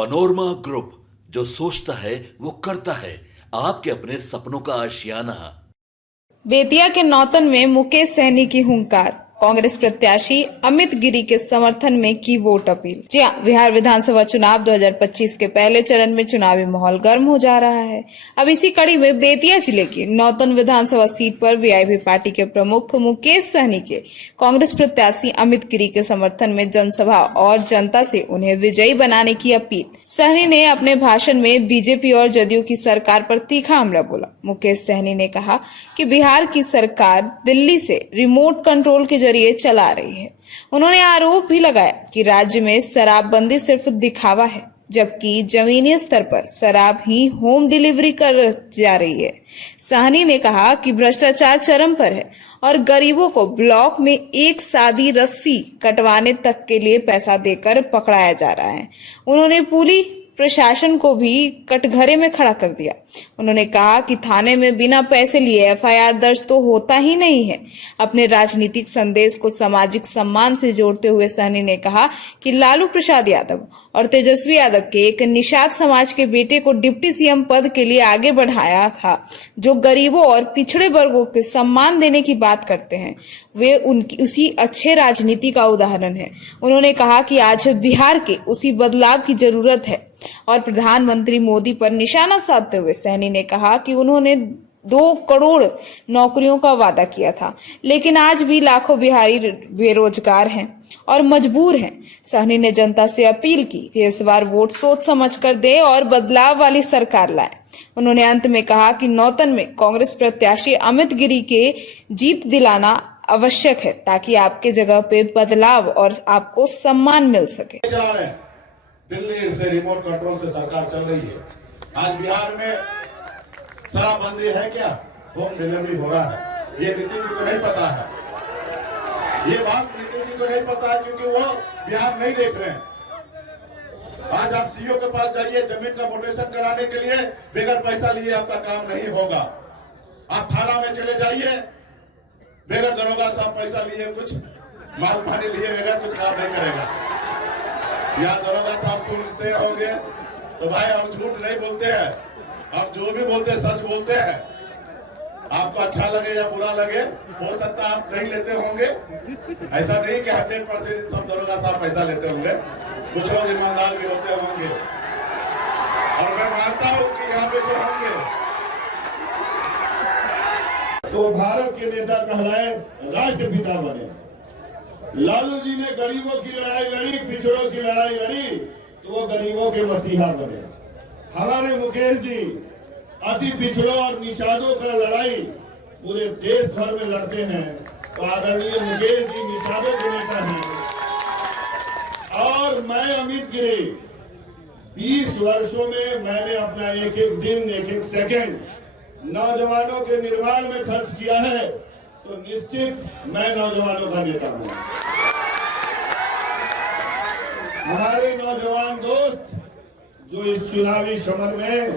Panorama group, जो सोचता है वो करता है। आपके अपने सपनों का आशियाना। बेतिया के नौतन में मुकेश सहनी की हुंकार, कांग्रेस प्रत्याशी अमित गिरी के समर्थन में की वोट अपील। जी हां, बिहार विधानसभा चुनाव 2025 के पहले चरण में चुनावी माहौल गर्म हो जा रहा है। अब इसी कड़ी में बेतिया जिले की नौतन विधानसभा सीट पर वीआईपी पार्टी के प्रमुख मुकेश सहनी के कांग्रेस प्रत्याशी अमित गिरी के समर्थन में जनसभा और जनता से उन्हें विजयी बनाने की अपील। सहनी ने अपने भाषण में बीजेपी और जदयू की सरकार पर तीखा हमला बोला। मुकेश सहनी ने कहा कि बिहार की सरकार दिल्ली से रिमोट कंट्रोल के जरिए चला रही है। उन्होंने आरोप भी लगाया कि राज्य में शराबबंदी सिर्फ दिखावा है, जबकि जमीनी स्तर पर शराब ही होम डिलीवरी कर जा रही है। सहनी ने कहा कि भ्रष्टाचार चरम पर है और गरीबों को ब्लॉक में एक सादी रस्सी कटवाने तक के लिए पैसा देकर पकड़ाया जा रहा है। उन्होंने पुलिस प्रशासन को भी कटघरे में खड़ा कर दिया। उन्होंने कहा कि थाने में बिना पैसे लिए एफआईआर दर्ज तो होता ही नहीं है। अपने राजनीतिक संदेश को सामाजिक सम्मान से जोड़ते हुए सहनी ने कहा कि लालू प्रसाद यादव और तेजस्वी यादव के एक निषाद समाज के बेटे को डिप्टी सीएम पद के लिए आगे बढ़ाया था, जो गरीबों और पिछड़े वर्गों के सम्मान देने की बात करते हैं। वे उनकी उसी अच्छे राजनीति का उदाहरण है। उन्होंने कहा कि आज बिहार के उसी बदलाव की जरूरत है और प्रधानमंत्री मोदी पर निशाना साधते हुए सहनी ने कहा कि उन्होंने 2 करोड़ नौकरियों का वादा किया था, लेकिन आज भी लाखों बिहारी बेरोजगार हैं और मजबूर हैं। सहनी ने जनता से अपील की कि इस बार वोट सोच समझ कर दे और बदलाव वाली सरकार लाए। उन्होंने अंत में कहा कि नौतन में कांग्रेस प्रत्याशी अमित गिरी के जीत दिलाना आवश्यक है, ताकि आपके जगह पे बदलाव और आपको सम्मान मिल सके। दिल्ली से रिमोट कंट्रोल से सरकार चल रही है। आज बिहार में शराबबंदी है क्या? होम डिलीवरी हो रहा है। ये नीतीश जी को नहीं पता है। ये बात नीतीश जी को नहीं पता है, क्योंकि वो बिहार नहीं देख रहे हैं। आज आप सीईओ के पास जाइए, जमीन का मोटेशन कराने के लिए बगैर पैसा लिए आपका काम नहीं होगा। आप थाना में चले जाइए, बगैर दरोगा साहब पैसा लिए, कुछ माल पानी लिए बगैर कुछ काम नहीं करेगा। यहाँ दरोगा साहब सुनते होंगे तो भाई हम झूठ नहीं बोलते हैं, हम जो भी बोलते हैं सच बोलते हैं। आपको अच्छा लगे या बुरा लगे, हो सकता है आप नहीं लेते होंगे। ऐसा नहीं कि 100% सब दरोगा साहब पैसा लेते होंगे, कुछ लोग ईमानदार भी होते होंगे। और मैं मानता हूँ कि यहाँ पे जो होंगे तो भारत के नेता कहलाए, राष्ट्रपिता बने। लालू जी ने गरीबों की लड़ाई लड़ी, पिछड़ों की लड़ाई लड़ी, तो वो गरीबों के मसीहा बने। हमारे मुकेश जी अति पिछड़ों और निषादों का लड़ाई पूरे देश भर में लड़ते हैं। तो आदरणीय मुकेश जी निषादों के नेता हैं। और मैं अमित गिरी 20 वर्षों में मैंने अपना एक एक दिन, एक एक सेकंड नौजवानों के निर्माण में खर्च किया है, तो निश्चित मैं नौजवानों का नेता हूं। हमारे नौजवान दोस्त जो इस चुनावी समर में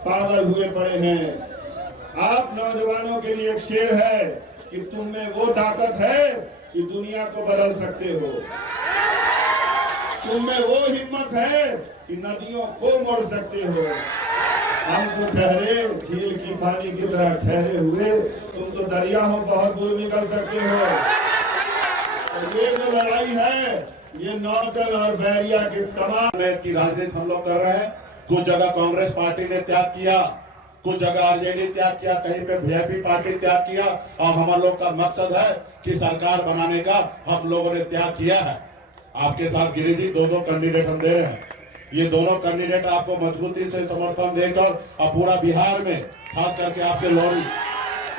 पागल हुए पड़े हैं, आप नौजवानों के लिए एक शेर है कि तुम में वो ताकत है कि दुनिया को बदल सकते हो। तुम में वो हिम्मत है कि नदियों को मोड़ सकते हो। हम तो ठहरे झील की पानी की तरह ठहरे हुए, तुम तो दरिया हो बहुत दूर निकल सकते हो। तो ये जो लड़ाई है, ये नौतन और बैरिया के तमाम की राजनीति हम लोग कर रहे हैं। कुछ जगह कांग्रेस पार्टी ने त्याग किया, कुछ जगह आरजेडी त्याग किया, कहीं पे वीआईपी पार्टी त्याग किया। और हम लोग का मकसद है कि सरकार बनाने का हम लोगों ने त्याग किया है। आपके साथ गिरी जी 2 कैंडिडेट हम दे रहे हैं। ये दोनों कैंडिडेट आपको मजबूती से समर्थन देकर और पूरा बिहार में, खास करके आपके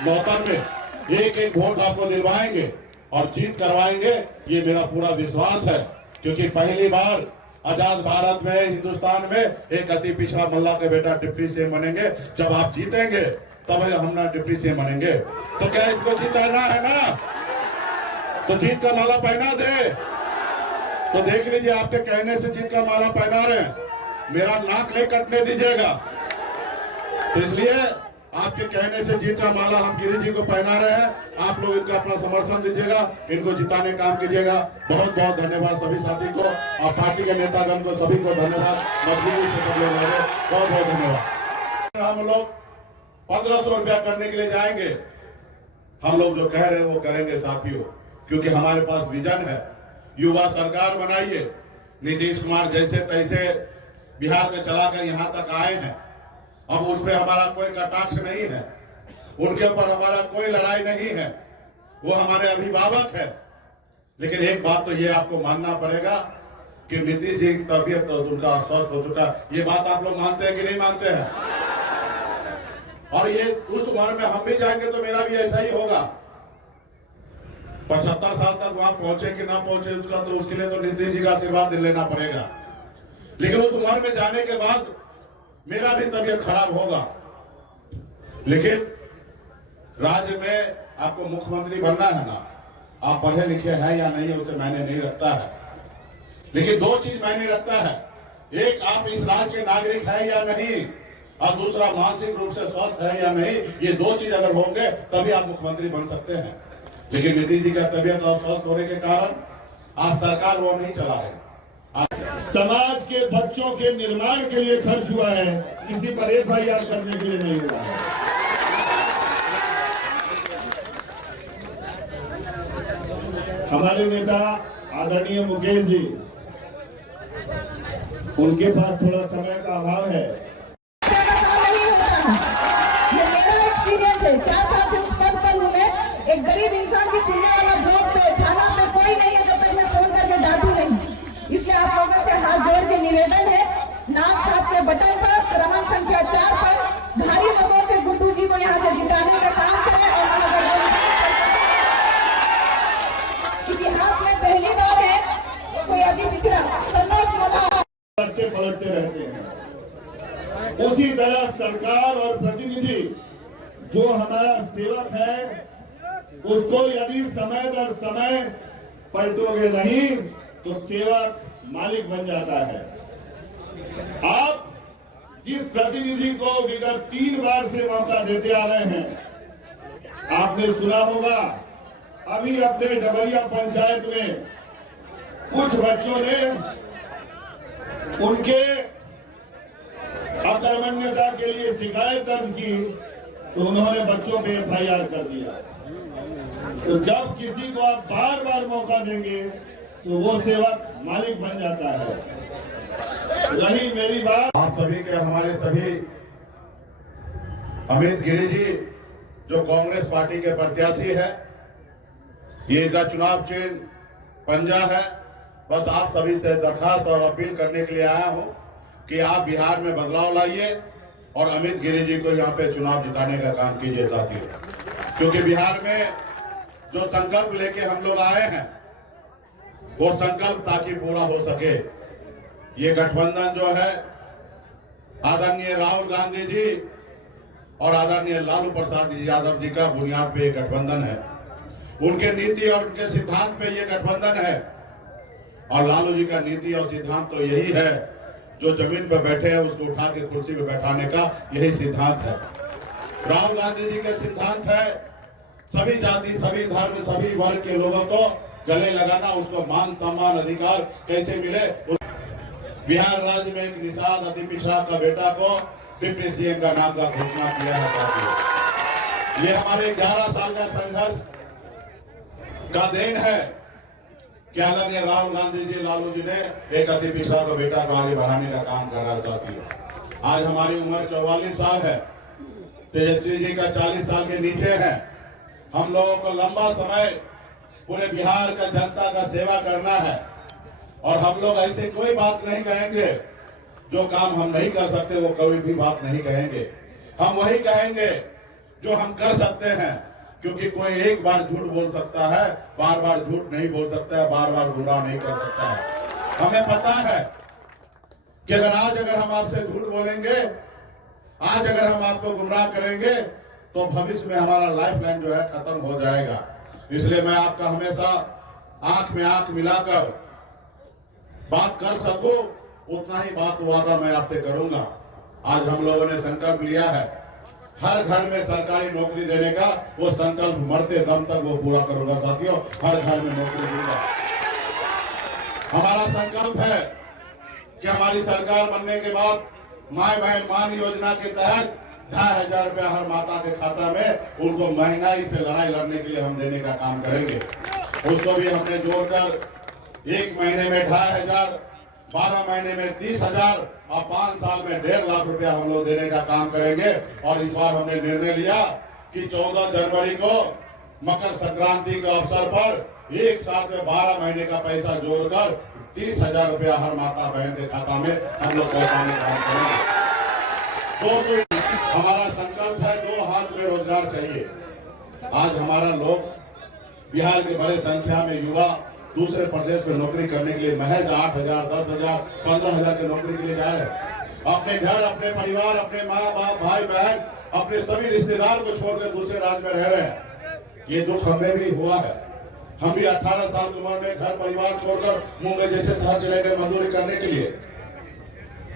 नौतन में एक एक वोट आपको दिलवाएंगे और जीत करवाएंगे। ये मेरा पूरा विश्वास है, क्योंकि पहली बार आजाद भारत में, हिंदुस्तान में एक अति पिछड़ा मल्ला के बेटा डिप्टी सीएम बनेंगे। जब आप जीतेंगे तब हम ना डिप्टी सीएम बनेंगे। तो क्या इनको जिताना है ना? तो जीत का माला पहना दे। तो देख लीजिए, आपके कहने से जीत का माला पहना रहे हैं। मेरा नाक नहीं कटने दीजिएगा। तो इसलिए आपके कहने से जीत का माला हम गिरी जी को पहना रहे हैं। आप लोग इनका अपना समर्थन दीजिएगा, इनको जिताने काम कीजिएगा। बहुत बहुत धन्यवाद सभी साथी को और पार्टी के नेतागण को, सभी को धन्यवाद। मजबूरी से सब लोग बहुत बहुत धन्यवाद। हम लोग 1500 रुपया करने के लिए जाएंगे। हम लोग जो कह रहे हैं वो करेंगे साथियों, क्योंकि हमारे पास विजन है। युवा सरकार बनाइए। नीतीश कुमार जैसे तैसे बिहार में चलाकर यहाँ तक आए हैं, अब उस पर हमारा कोई कटाक्ष नहीं है, उनके ऊपर हमारा कोई लड़ाई नहीं है, वो हमारे अभिभावक है। लेकिन एक बात तो ये आपको मानना पड़ेगा कि नीतीश जी की तबीयत तो उनका अस्वस्थ हो चुका। ये बात आप लोग मानते हैं कि नहीं मानते हैं? और ये उस उम्र में हम भी जाएंगे तो मेरा भी ऐसा ही होगा। 75 साल तक वहां पहुंचे कि ना पहुंचे उसका तो उसके लिए तो नीतीश जी का आशीर्वाद लेना पड़ेगा। लेकिन उस उम्र में जाने के बाद मेरा भी तबीयत खराब होगा। लेकिन राज्य में आपको मुख्यमंत्री बनना है ना, आप पढ़े लिखे हैं या नहीं उसे मायने नहीं रखता है, लेकिन दो चीज मायने रखता है। एक, आप इस राज्य के नागरिक हैं या नहीं, और दूसरा मानसिक रूप से स्वस्थ है या नहीं। ये दो चीज अगर होंगे तभी आप मुख्यमंत्री बन सकते हैं। लेकिन नीतीश जी का तबीयत और स्वस्थ होने के कारण आज सरकार वो नहीं चला रहे। समाज के बच्चों के निर्माण के लिए खर्च हुआ है, किसी पर FIR करने के लिए नहीं हुआ है। हमारे नेता आदरणीय मुकेश जी, उनके पास थोड़ा समय का अभाव है। ये मेरा एक्सपीरियंस है। 4 साल से उस पद पर हूँ मैं। एक गरीब इंसान की सुनने वाला ब्लॉक पे, थाना पे कोई नहीं है जो पहले फोन करके डांटी नहीं। इसलिए आप लोगों से हाथ जोड़ के निवेदन है, नाम छाप के बटन पर क्रमांक संख्या 4 पर भारी मतों से गुड्डू जी को यहाँ से जिताने का काम करें। और इतिहास में पहली बार है कोई अति पिछड़ा पलटते रहते हैं। उसी तरह सरकार और प्रतिनिधि जो हमारा सेवक है, उसको यदि समय दर समय पलटोगे नहीं तो सेवक मालिक बन जाता है। आप जिस प्रतिनिधि को विगत 3 बार से मौका देते आ रहे हैं, आपने सुना होगा अभी अपने डबरिया पंचायत में कुछ बच्चों ने उनके अकर्मण्यता के लिए शिकायत दर्ज की तो उन्होंने बच्चों पे FIR कर दिया। तो जब किसी को आप बार बार मौका देंगे तो वो सेवक मालिक बन जाता है। रही मेरी बात, आप सभी के, हमारे सभी अमित गिरी जी जो कांग्रेस पार्टी के प्रत्याशी है, ये इनका चुनाव चिन्ह पंजा है। बस आप सभी से दरखास्त और अपील करने के लिए आया हूं कि आप बिहार में बदलाव लाइए और अमित गिरी जी को यहाँ पे चुनाव जिताने का काम कीजिए साथियों। क्योंकि बिहार में जो संकल्प लेके हम लोग आए हैं वो संकल्प ताकि पूरा हो सके। ये गठबंधन जो है आदरणीय राहुल गांधी जी और आदरणीय लालू प्रसाद यादव जी का बुनियाद पे ये गठबंधन है। उनके नीति और उनके सिद्धांत पे ये गठबंधन है। और लालू जी का नीति और सिद्धांत तो यही है, जो जमीन पे बैठे हैं उसको उठा के कुर्सी पे बैठाने का यही सिद्धांत है। राहुल गांधी जी का सिद्धांत है सभी जाति, सभी धर्म, सभी वर्ग के लोगों को गले लगाना, उसको मान सम्मान अधिकार कैसे मिले। बिहार राज्य में एक निषाद अति पिछड़ा का बेटा को डिप्टी CM का नाम का घोषणा किया है साथियों। ये हमारे 11 साल का संघर्ष का देन है कि आदरणीय राहुल गांधी जी, लालू जी ने एक अति पिछड़ा का बेटा को आगे बढ़ाने का काम कर रहा है साथियों। आज हमारी उम्र 44 साल है, तेजस्वी जी का 40 साल के नीचे है। हम लोगों को लंबा समय पूरे बिहार का जनता का सेवा करना है और हम लोग ऐसे कोई बात नहीं कहेंगे जो काम हम नहीं कर सकते, वो कोई भी बात नहीं कहेंगे। हम वही कहेंगे जो हम कर सकते हैं, क्योंकि कोई एक बार झूठ बोल सकता है, बार बार झूठ नहीं बोल सकता है, बार बार गुनाह नहीं कर सकता है। हमें पता है कि अगर हम आपसे झूठ बोलेंगे, आज अगर हम आपको गुमराह करेंगे तो भविष्य में हमारा लाइफलाइन जो है खत्म हो जाएगा। इसलिए मैं आपका हमेशा आंख में आंख मिलाकर बात कर सकूं, उतना ही बात वादा मैं आपसे करूंगा। आज हम लोगों ने संकल्प लिया है, हर घर में सरकारी नौकरी देने का वो संकल्प मरते दम तक वो पूरा करूंगा साथियों। हर घर में नौकरी दूंगा। हमारा संकल्प है कि हमारी सरकार बनने के बाद माय बहन मान योजना के तहत 2,500 रुपया हर माता के खाता में उनको महंगाई से लड़ाई लड़ने के लिए हम देने का काम करेंगे। उसको भी हमने जोड़कर 1 महीने में 2,500, 12 महीने में 30,000 और 5 साल में 1.5 लाख रुपया हम लोग देने का काम करेंगे। और इस बार हमने निर्णय लिया कि 14 जनवरी को मकर संक्रांति के अवसर पर एक साथ में 12 महीने का पैसा जोड़कर 30,000 रुपया हर माता बहन के खाता में हम लोग पहुंचाने का काम करेंगे। हमारा संकल्प है 2 हाथ में रोजगार चाहिए। आज हमारा लोग बिहार के बड़े संख्या में युवा दूसरे प्रदेश में नौकरी करने के लिए महज 8,000, 10,000, 15,000 की नौकरी के लिए जा रहे हैं। अपने घर, अपने परिवार, अपने माँ बाप, भाई बहन, अपने सभी रिश्तेदार को छोड़कर दूसरे राज्य में रह रहे हैं। ये दुख हमें भी हुआ है। हम भी 18 साल की उम्र में घर परिवार छोड़कर मुंबई जैसे शहर चले गए मजदूरी करने के लिए।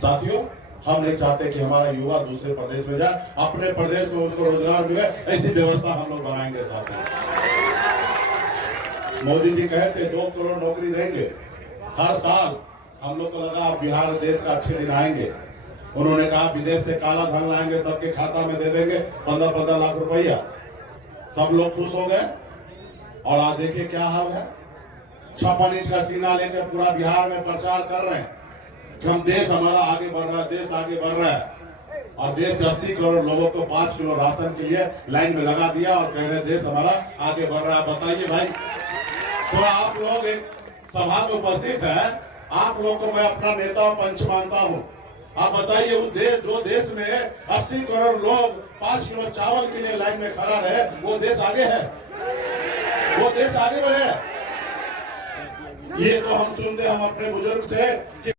साथियों, हम नहीं चाहते कि हमारा युवा दूसरे प्रदेश में जाए, अपने प्रदेश में उनको रोजगार मिले, ऐसी व्यवस्था हम लोग बनाएंगे। साथियों, मोदी जी कहे थे 2 करोड़ नौकरी देंगे हर साल। हम लोग को लगा अब बिहार देश का अच्छे दिन आएंगे। उन्होंने कहा विदेश से काला धन लाएंगे, सबके खाता में दे देंगे 15-15 लाख रुपया। सब लोग खुश हो गए और आज देखिए क्या हाल है। 56 इंच का सीना लेकर पूरा बिहार में प्रचार कर रहे हैं कि हम देश हमारा आगे बढ़ रहा है, देश आगे बढ़ रहा है। और देश के 80 करोड़ लोगों को 5 किलो राशन के लिए लाइन में लगा दिया और कह रहे देश हमारा आगे बढ़ रहा है। बताइए भाई, तो आप लोग एक सभा में उपस्थित है, आप लोग को मैं अपना नेता और पंच मानता हूँ। आप बताइए, उस देश जो देश में 80 करोड़ लोग 5 किलो चावल के लिए लाइन में खड़ा रहे, वो देश आगे है, वो देश आगे बढ़े। ये तो हम सुनते हम अपने बुजुर्ग से कि